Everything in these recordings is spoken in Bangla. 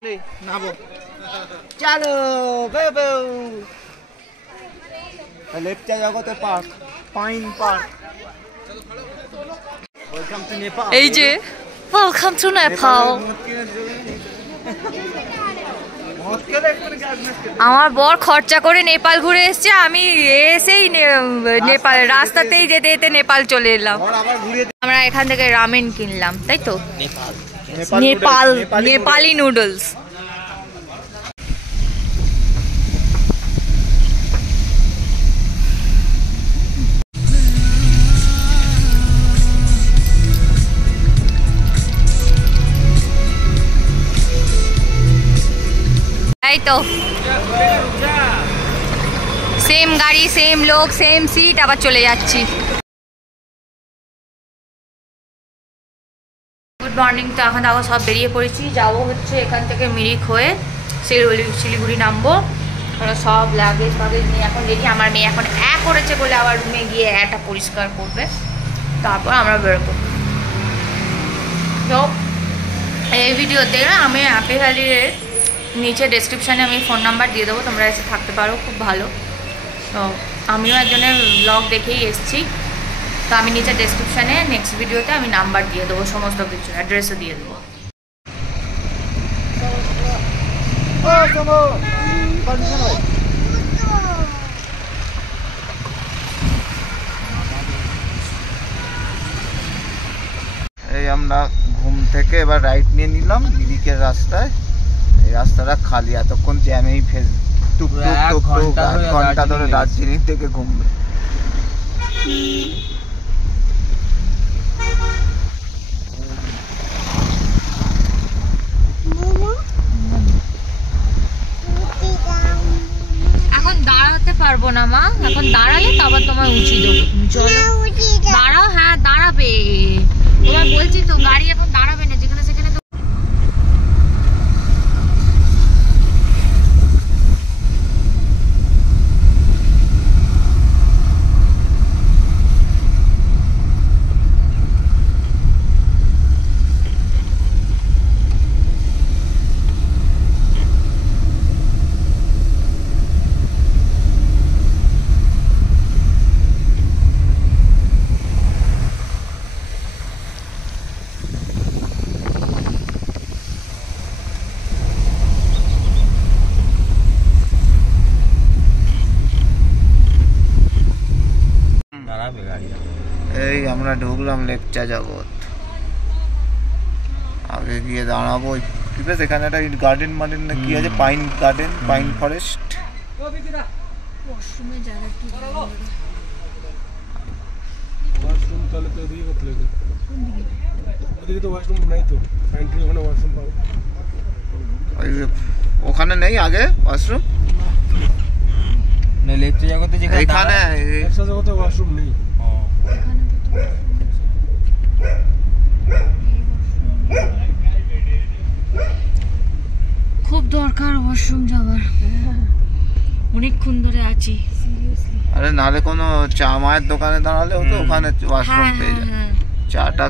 Nabo. Chalo, bebo. Lepcha Jagote Park, Pine Park. Welcome to Nepal. AJ, welcome to Nepal. আমার বর খরচা করে নেপাল ঘুরে এসেছে, আমি এসেই নেপাল রাস্তাতেই যেতে যেতে নেপাল চলে এলাম। আমরা এখান থেকে রামেন কিনলাম, তাই তো? নেপালি নুডলস। তাই তো, সেম গাড়ি, সেম লোক, সেম সিট, আবার চলে যাচ্ছি। Good morning. তো এখন দেখো সব বেরিয়ে পড়েছি, যাবো হচ্ছে এখান থেকে মিরিক হয়ে শিলিগুড়ি নামবো। সব লাগেজ ফাগেজ নিয়ে এখন রেডি। আমার মেয়ে এখন করেছে বলে আবার রুমে গিয়ে একটা পরিষ্কার করবে, তারপর আমরা বেরোবো। তো এই ভিডিওতে আমি হ্যাপি ভ্যালির নিচে ডেসক্রিপশানে আমি ফোন নাম্বার দিয়ে দেবো, তোমরা এসে থাকতে পারো, খুব ভালো। তো আমিও একজনের ব্লগ দেখেই এসেছি, তো আমি নিচে ডেসক্রিপশানে নেক্সট ভিডিওতে আমি নাম্বার দিয়ে দেবো, সমস্ত কিছু অ্যাড্রেসও দিয়ে দেবো। এই আমরা ঘুম থেকে এবার রাইট নিয়ে নিলাম মিরিকের রাস্তায়। এই রাস্তাটা খালি, এতক্ষণ জ্যামেই ঘন্টা ধরে দার্জিলিং থেকে ঘুমবে। এখন দাঁড়াতে পারবো না মা, এখন দাঁড়ালে তো আবার তোমায় উঁচিয়ে দেবো। চলো দাঁড়াও। হ্যাঁ দাঁড়াবে, তোমার বলছি তো গাড়ি এখন দাঁড়াবে না যেখানে সেখানে। এই আমরা ঢুকলাম লেপচা জগৎ। আগে গিয়ে দাঁড়াবো, ঠিক আছে? এখানে একটা গার্ডেন মার্ডেন না কি আছে, পাইন গার্ডেন, পাইন ফরেস্ট। ওখানে নেই আগে ওয়াশরুম, এখানে ওয়াশরুম নেই। খুব দরকার ওয়াশরুম যাওয়ার, অনেকক্ষণ ধরে আছি। আরে নালে কোনো চা মায়ের দোকানে দাঁড়ালেও তো ওখানে ওয়াশরুম পেয়ে যায়। চাটা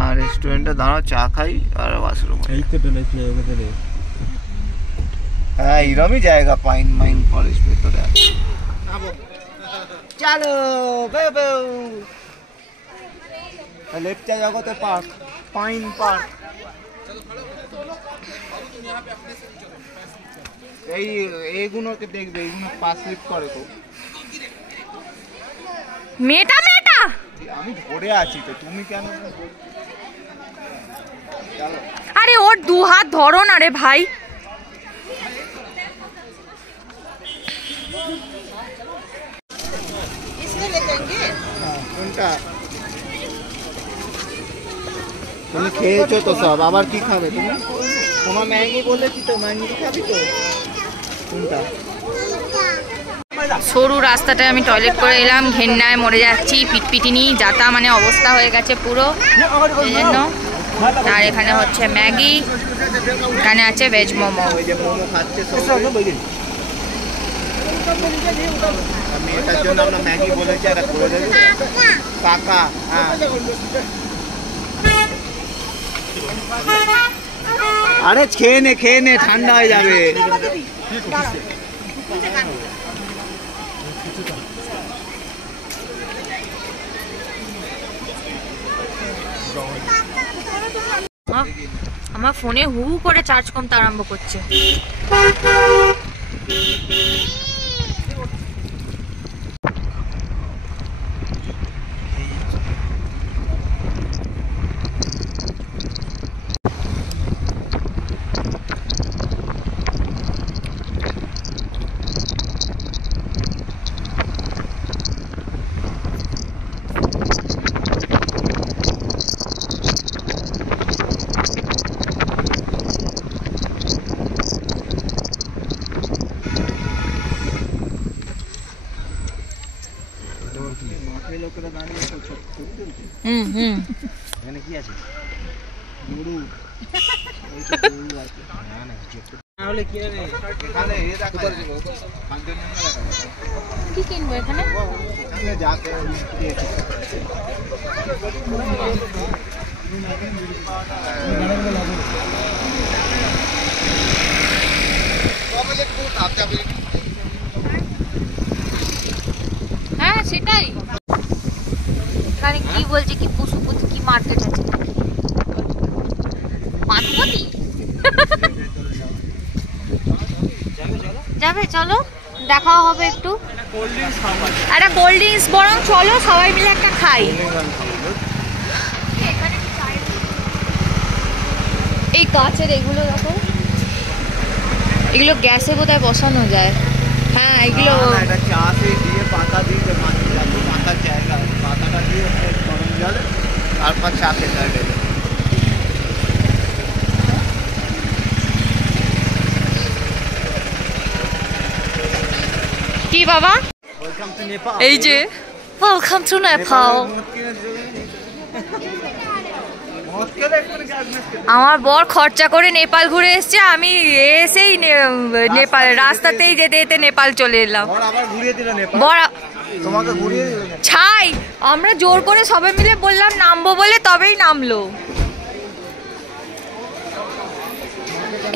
আর রেস্টুরেন্টে দাঁড়াও, চা খাই আর ওয়াশরুম। হ্যাঁ এরমই জায়গা, পাইন মাইন ফরেস্ট ভেতরে আছে। চলো বেবো, লেপচা জগতে পার্ক, পাইন পার্ক। এইগুলোকে দেখবে, এইগুলো পা স্লিপ করে তো। মেয়েটা আমি ধরে আছি তো, তুমি কেন? আরে ওর দু হাত ধরো না রে ভাই। কোনটা তুমি খেয়েছো তো সব, আবার কি খাবে তুমি? তোমার ম্যাগি বলেছি তো, ম্যাগি খাবি তো। কোনটা? সরু রাস্তাটায় আমি টয়লেট করে এলাম, ঘেন্নায় মরে যাচ্ছি, পিটপিটিনি যাতা মানে অবস্থা হয়ে গেছে পুরো, এই জন্য। আর এখানে হচ্ছে ম্যাগি, এখানে আছে ভেজ মোমো। মেয়েটার জন্য আমরা ম্যাগি বলেছি, আর করে দেবে কাকা। হ্যাঁ আরে খেয়ে নে ঠান্ডা হয়ে যাবে। আমার ফোনে হু করে চার্জ কমতে আরম্ভ করছে। কি কিনবো এখানে? হ্যাঁ সেটাই। এখানে কি বলছে কি পশুপতি কি মার্কেট আছে? মাধুপতি যাবে, চলো দেখা হবে একটু। একটা কোল্ড ড্রিঙ্কস বরং চলো সবাই মিলে একটা খাই। এই কাচের এগুলো দেখো, এগুলো গ্যাসে বোধহয় বসানো যায়। হ্যাঁ এগুলো পাতা দিয়ে পাতার জায়গা পাতাটা দিয়ে গরম জলে তারপর চা খেতে হবে। কি বাবা? এই যে ওয়েলকাম টু নেপাল। আমার বর খরচা করে নেপাল ঘুরে এসছে, আমি এসেই নেপাল রাস্তাতেই যেতে যেতে নেপাল চলে এলাম। বর ছাই, আমরা জোর করে সবাই মিলে বললাম নামবো বলে, তবেই নামলো।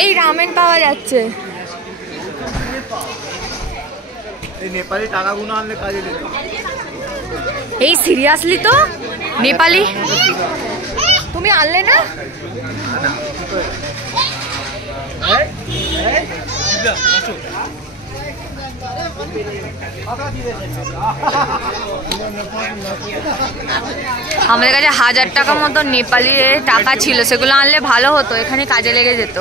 এই রামেন পাওয়া যাচ্ছে। নেপালি টাকাগুলো আনলে কাজে দিত। এই সিরিয়াসলি তো নেপালি তুমি আনলে না? আমাদের কাছে 1000 টাকা মতো নেপালি টাকা ছিল, সেগুলো আনলে ভালো হতো, এখানে কাজে লেগে যেত।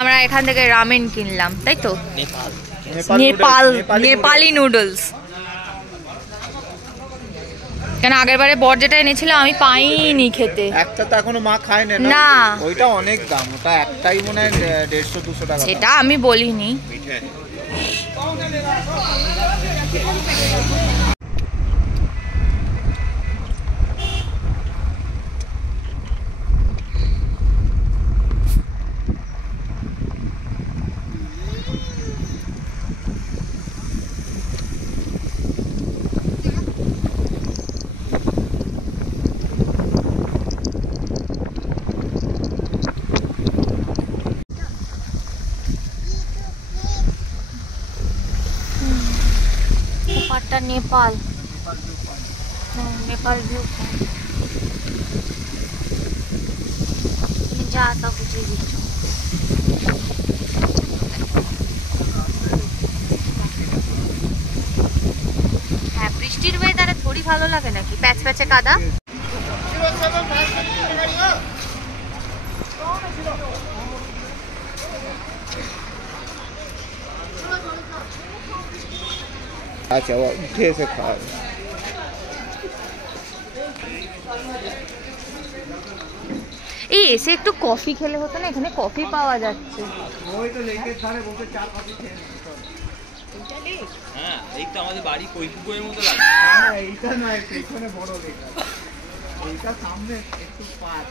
আমরা এখান থেকে রামেন কিনলাম, তাই তো? নেপালি নুডলস। কেন আগের বারে বর যেটা এনেছিল আমি পাইনি খেতে। একটা তো এখনো মা খায় না। ওইটা অনেক দাম, ওটা একটাই মনে হয় 150-200 টাকা। সেটা আমি বলিনি। নেপাল नेपाल व्यू যা তা বুঝিয়ে দিচ্ছ। হ্যাঁ, বৃষ্টির ওয়েদারে থোড়ি ভালো লাগে নাকি, প্যাচ প্যাচে কাদা। আচ্ছা, উঠে এসে খাওয়া। এই এসে একটু কফি খেলে হতো না, এখানে কফি পাওয়া যাচ্ছে। ওই তো লেকের ধারে বসে চা কফি খেয়ে নিতো। হ্যাঁ, এই তো আমাদের বাড়ি কৈকুকের মতো লাগে। না, এইটা নয়, পেছনে বড় লেক আছে, এইটা সামনে একটু পার।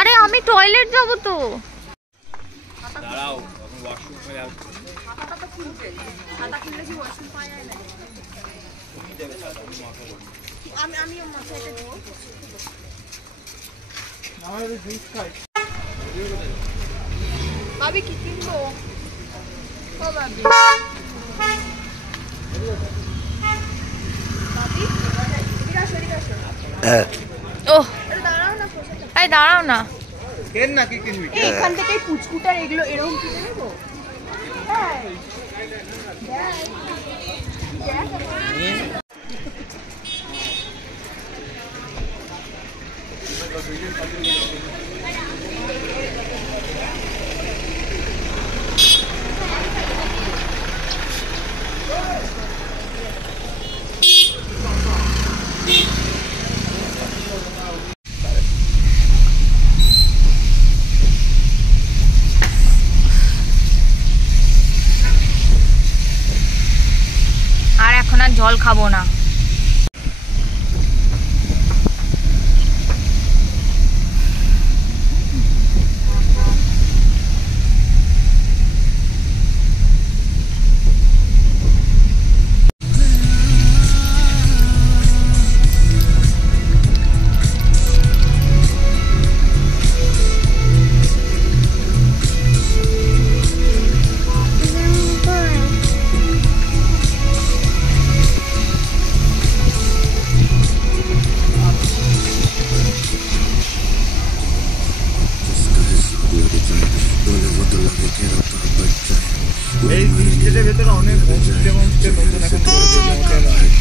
আরে আমি টয়লেট যাব তো। দাঁড়াও, এখন ওয়াশরুম হয়ে আসবে। ছাতা খুললে কি ওয়াশরুম পাওয়া যায় না? আমি মাথায় দিব। আমাদের জুস খাই। ভাবি কি কিনবো? ও ভাবি। ভাবি, এদিকে আসো। ওহ, দাঁড়াও না, এই দাঁড়াও না। কেন না, কি কিনবি? এখান থেকে পুচকুটার এগুলো এরকম কিনে নেবো। আর এখন আর জল খাবো না। এই বৃষ্টির ভেতরে অনেক হোমস্টে নতুন এখন হোটেল আছে।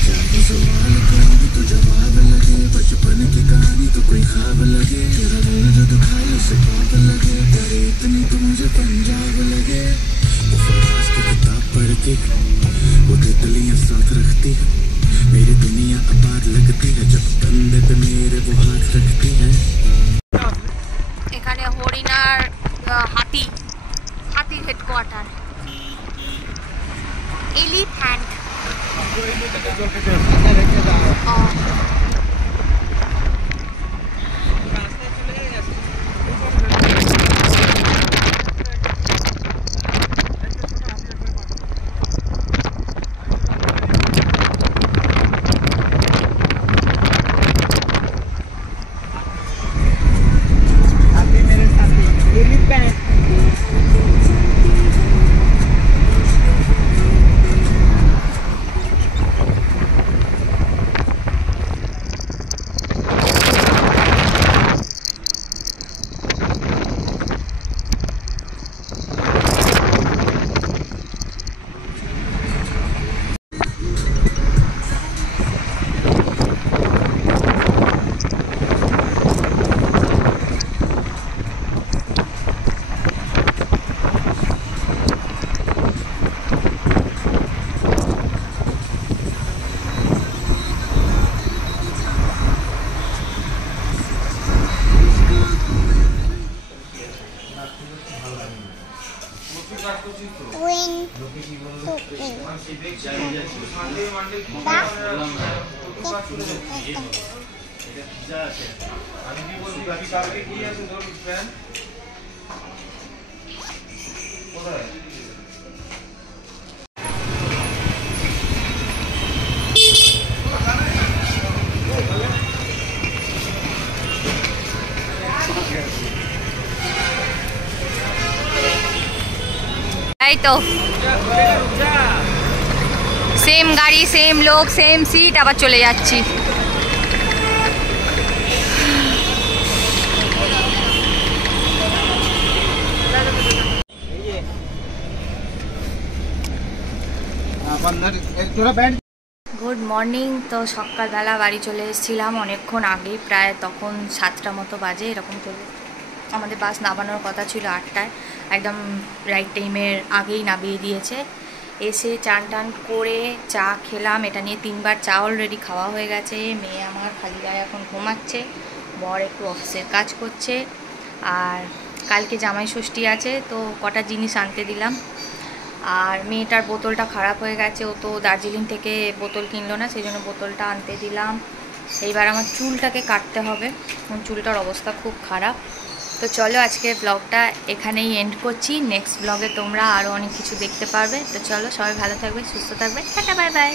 এখানে হরিণার হাতির হেডকোয়ার্টার, এলিফ্যান্ট। এই তো সেম গাড়ি, সেম লোক, সেম সিট, আবার চলে যাচ্ছি। Good morning. তো সকালবেলা বাড়ি চলে এসেছিলাম অনেকক্ষণ আগেই, প্রায় তখন 7টা মতো বাজে এরকম চলে। আমাদের বাস নামানোর কথা ছিল 8টায়, একদম রাইট টাইমের আগেই নামিয়ে দিয়েছে। এসে চান টান করে চা খেলাম, এটা নিয়ে 3বার চা অলরেডি খাওয়া হয়ে গেছে। মেয়ে আমার খালি গায়ে এখন ঘুমাচ্ছে, বর একটু অফিসের কাজ করছে। আর কালকে জামাই ষষ্ঠী আছে, তো কটা জিনিস আনতে দিলাম। আর মেয়েটার বোতলটা খারাপ হয়ে গেছে, ও তো দার্জিলিং থেকে বোতল কিনলো না, সেই জন্য বোতলটা আনতে দিলাম। এইবার আমার চুলটাকে কাটতে হবে, চুলটার অবস্থা খুব খারাপ। তো চলো আজকে ব্লগটা এখানেই এন্ড করছি। নেক্সট ব্লগে তোমরা আরও অনেক কিছু দেখতে পারবে। তো চলো, সবাই ভালো থাকবে, সুস্থ থাকবে, টাটা, বাই বাই।